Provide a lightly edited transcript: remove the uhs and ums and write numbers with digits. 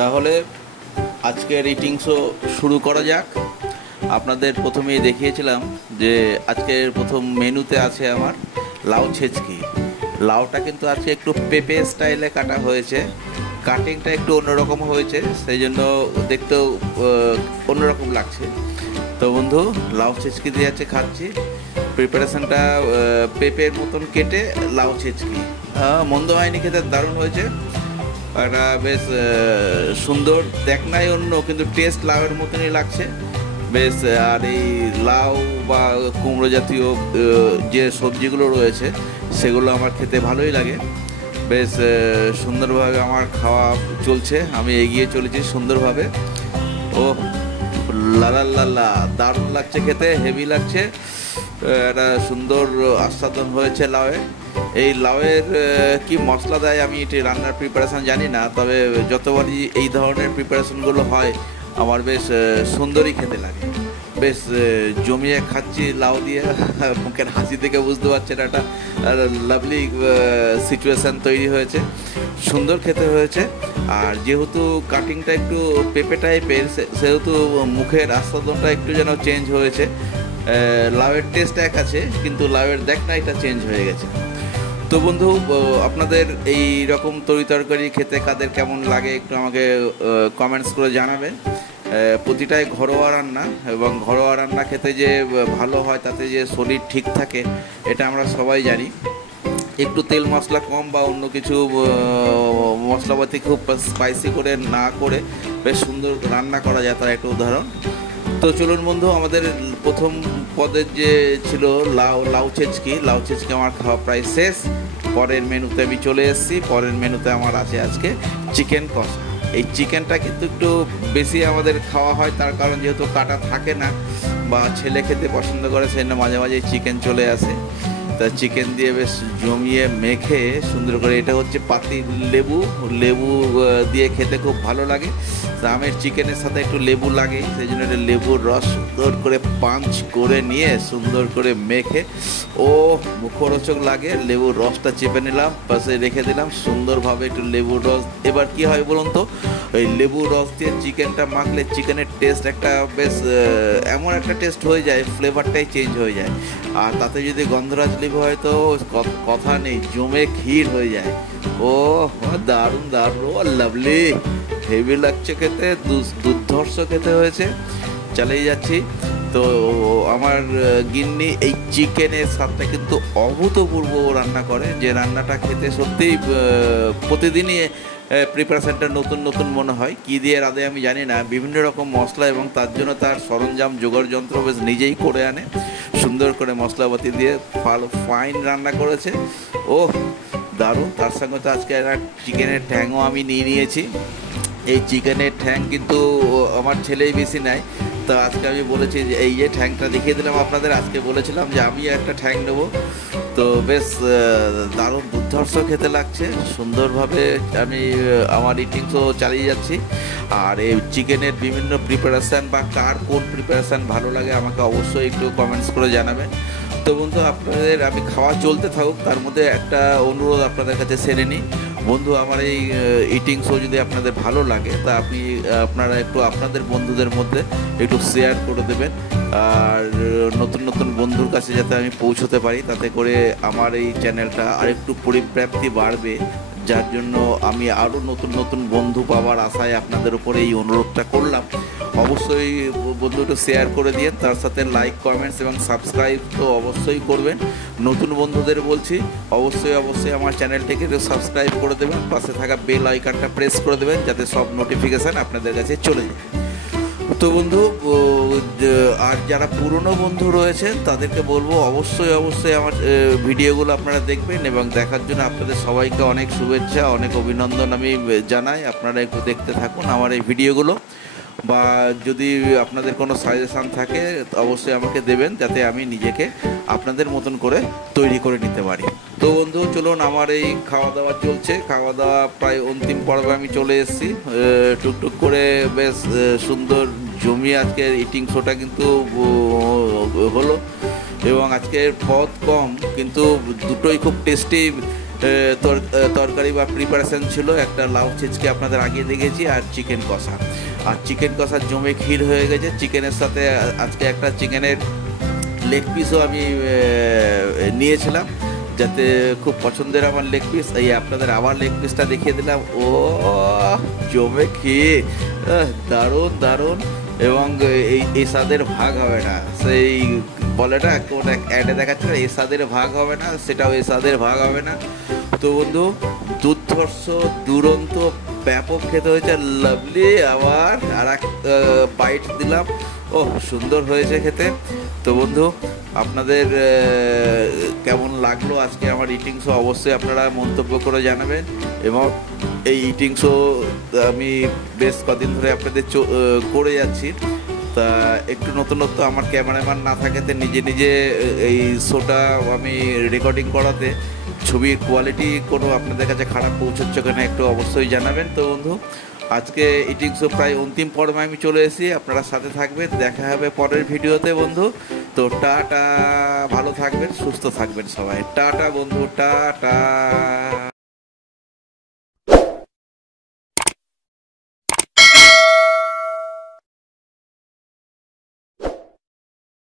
তাহলে আজকের eating show শুরু করা যাক। আপনাদের প্রথমেই দেখিয়েছিলাম যে আজকের প্রথম মেনুতে আছে আমার লাউ ছেচকি। লাউটা কিন্তু আজকে একটু পেঁপে স্টাইলে কাটা হয়েছে, কাটিংটা একটু অন্যরকম হয়েছে, সেই জন্য দেখতেও অন্যরকম লাগছে। তো বন্ধু, লাউ ছেচকি দিয়ে আছে খাচ্ছি। প্রিপারেশনটা পেঁপের মতন কেটে লাউ ছেচকি, মন্দ হয়নি, খেতে দারুণ হয়েছে। একটা বেশ সুন্দর, দেখনাই অন্য, কিন্তু টেস্ট লাউয়ের মতনই লাগছে বেশ। আর এই লাউ বা কুমড়ো জাতীয় যে সবজিগুলো রয়েছে সেগুলো আমার খেতে ভালোই লাগে। বেশ সুন্দরভাবে আমার খাওয়া চলছে, আমি এগিয়ে চলেছি সুন্দরভাবে। ও লালা দারুণ লাগছে খেতে, হেভি লাগছে, একটা সুন্দর আস্বাদন হয়েছে লাউয়ের। এই লাউয়ের কি মশলা দেয় আমি এটি রান্নার প্রিপারেশান জানি না, তবে যতবারই এই ধরনের প্রিপারেশনগুলো হয় আমার বেশ সুন্দরই খেতে লাগে। বেশ জমিয়ে খাচ্ছি লাউ দিয়ে, মুখের হাসি থেকে বুঝতে পারছেন একটা লাভলি সিচুয়েশান তৈরি হয়েছে, সুন্দর খেতে হয়েছে। আর যেহেতু কাটিংটা একটু পেঁপে টাইপের, সেহেতু মুখের আস্বাদনটা একটু যেন চেঞ্জ হয়েছে। লাউয়ের টেস্ট এক আছে, কিন্তু লাউয়ের দেখনাইটা চেঞ্জ হয়ে গেছে। তো বন্ধু, আপনাদের এই রকম তরকারি খেতে কাদের কেমন লাগে একটু আমাকে কমেন্টস করে জানাবেন। প্রতিটাই ঘরোয়া রান্না, এবং ঘরোয়া রান্না খেতে যে ভালো হয়, তাতে যে শরীর ঠিক থাকে এটা আমরা সবাই জানি। একটু তেল মশলা কম বা অন্য কিছু মশলাপাতি খুব স্পাইসি করে না করে বেশ সুন্দর রান্না করা যায়, তার একটা উদাহরণ। তো চলুন বন্ধু, আমাদের প্রথম পদের যে ছিল লাউ ছেচকি আমার খাওয়া প্রায় শেষ। পরের মেনুতে আমি চলে এসেছি। পরের মেনুতে আমার আছে আজকে চিকেন কষা। এই চিকেনটা কিন্তু একটু বেশি আমাদের খাওয়া হয়, তার কারণ যেহেতু কাটা থাকে না বা ছেলে খেতে পছন্দ করে, সেই জন্য মাঝে মাঝে চিকেন চলে আসে। তা চিকেন দিয়ে বেশ জমিয়ে মেখে সুন্দর করে, এটা হচ্ছে পাতি লেবু দিয়ে খেতে খুব ভালো লাগে। আমের চিকেনের সাথে একটু লেবু লাগে, সেই জন্য একটা লেবুর রস সুন্দর করে পাঞ্চ করে নিয়ে সুন্দর করে মেখে, ও মুখরোচক লাগে। লেবুর রসটা চেপে নিলাম, পাশে রেখে দিলাম সুন্দরভাবে একটু লেবুর রস। এবার কি হয় বলুন তো, ওই লেবুর রস দিয়ে চিকেনটা মাখলে চিকেনের টেস্ট একটা বেশ এমন একটা টেস্ট হয়ে যায়, ফ্লেভারটাই চেঞ্জ হয়ে যায়। আর তাতে যদি গন্ধরাজ লেবু হয় তো কথা নেই, জমে ক্ষীর হয়ে যায়। ও দারুণ ও লাভলি, হেভি লাগছে খেতে, দুর্ধর্ষ খেতে হয়েছে। চালিয়ে যাচ্ছি। তো আমার গিন্নি এই চিকেনের স্বাদটা কিন্তু অভূতপূর্ব রান্না করে, যে রান্নাটা খেতে সত্যিই প্রতিদিনই প্রিপারেশানটা নতুন মনে হয়। কী দিয়ে রাঁধে আমি জানি না, বিভিন্ন রকম মশলা, এবং তার জন্য তার সরঞ্জাম জোগাড় যন্ত্র বেশ নিজেই করে আনে, সুন্দর করে মশলাপাতি দিয়ে ভালো ফাইন রান্না করেছে। ও দারুণ। তার সঙ্গে তো আজকে একটা চিকেনের ঠ্যাংও আমি নিয়েছি। এই চিকেনের ঠ্যাং কিন্তু আমার ছেলেই বেশি নেয়, তো আজকে আমি বলেছি যে এই যে ঠ্যাংটা দেখিয়ে দিলাম আপনাদের, আজকে বলেছিলাম যে আমি একটা ঠ্যাং নেবো। তো বেশ দারুণ দুর্ধর্ষ খেতে লাগছে, সুন্দরভাবে আমি আমার ইটিং শো চালিয়ে যাচ্ছি। আর এই চিকেনের বিভিন্ন প্রিপারেশান বা কার কোন প্রিপারেশান ভালো লাগে আমাকে অবশ্যই একটু কমেন্টস করে জানাবেন। তো বন্ধু, আপনাদের আমি খাওয়া চলতে থাকুক, তার মধ্যে একটা অনুরোধ আপনাদের কাছে সেরে নিই। বন্ধু, আমার এই ইটিং শো যদি আপনাদের ভালো লাগে, তা আপনারা একটু আপনাদের বন্ধুদের মধ্যে একটু শেয়ার করে দেবেন। আর নতুন বন্ধুর কাছে যাতে আমি পৌঁছতে পারি, তাতে করে আমার এই চ্যানেলটা আরেকটু পরিব্যাপ্তি বাড়বে, যার জন্য আমি আরও নতুন বন্ধু পাওয়ার আশায় আপনাদের উপরে এই অনুরোধটা করলাম। অবশ্যই বন্ধু একটু শেয়ার করে দিয়ে, তার সাথে লাইক, কমেন্টস এবং সাবস্ক্রাইব তো অবশ্যই করবেন। নতুন বন্ধুদের বলছি, অবশ্যই আমার চ্যানেলটিকে একটু সাবস্ক্রাইব করে দেবেন, পাশে থাকা বেল আইকনটা প্রেস করে দেবেন, যাতে সব নোটিফিকেশান আপনাদের কাছে চলে যায়। তো বন্ধু, আর যারা পুরনো বন্ধু রয়েছেন তাদেরকে বলবো অবশ্যই আমার ভিডিওগুলো আপনারা দেখবেন, এবং দেখার জন্য আপনাদের সবাইকে অনেক শুভেচ্ছা, অনেক অভিনন্দন আমি জানাই। আপনারা একটু দেখতে থাকুন আমার এই ভিডিওগুলো, বা যদি আপনাদের কোনো সাজেশান থাকে অবশ্যই আমাকে দেবেন, যাতে আমি নিজেকে আপনাদের মতন করে তৈরি করে নিতে পারি। তো বন্ধু চলুন, আমার এই খাওয়া দাওয়া চলছে, খাওয়া দাওয়া প্রায় অন্তিম পর্বে আমি চলে এসেছি। টুকটুক করে বেশ সুন্দর জমিয়ে আজকের ইটিং শোটা কিন্তু হলো, এবং আজকের পদ কম কিন্তু দুটোই খুব টেস্টি তরকারি বা প্রিপারেশন ছিল। একটা লাউ ছেচকে আপনাদের আগে দেখেছি, আর চিকেন কষা। আর চিকেন কষা জমে ক্ষীর হয়ে গেছে। চিকেনের সাথে আজকে একটা চিকেনের লেগ পিসও আমি নিয়েছিলাম, যাতে খুব পছন্দের আমার লেগ পিস। এই আপনাদের আবার লেগ পিসটা দেখিয়ে দিলাম। ও জমে খেয়ে দারুণ দারুণ। এবং এই স্বাদের ভাগ হবে না, সেই বলে না কোন অ্যাডে দেখাচ্ছে এই স্বাদের ভাগ হবে না, সেটাও এই স্বাদের ভাগ হবে না। তো বন্ধু, দুর্ধর্ষ, দুরন্ত, ব্যাপক খেতে হয়েছে, লাভলি। আবার আর এক বাইট দিলাম, ও সুন্দর হয়েছে খেতে। তো বন্ধু, আপনাদের কেমন লাগলো আজকে আমার ইটিং শো অবশ্যই আপনারা মন্তব্য করে জানাবেন। এবং এই ইটিং শো আমি বেশ কদিন ধরে আপনাদের করে যাচ্ছি, তা একটু নতুনত্ব আমার ক্যামেরাম্যান না থাকাতে নিজে নিজে এই শোটা আমি রেকর্ডিং করাতে ছবির কোয়ালিটি কোনো আপনাদের কাছে খারাপ পৌঁছচ্ছে কিনা একটু অবশ্যই জানাবেন। তো বন্ধু, আজকে ইটিং শো প্রায় অন্তিম পর্বে আমি চলে এসেছি। আপনারা সাথে থাকবেন, দেখা হবে পরের ভিডিওতে বন্ধু। তো টাটা, ভালো থাকবেন, সুস্থ থাকবেন সবাই। টাটা বন্ধু, টাটা।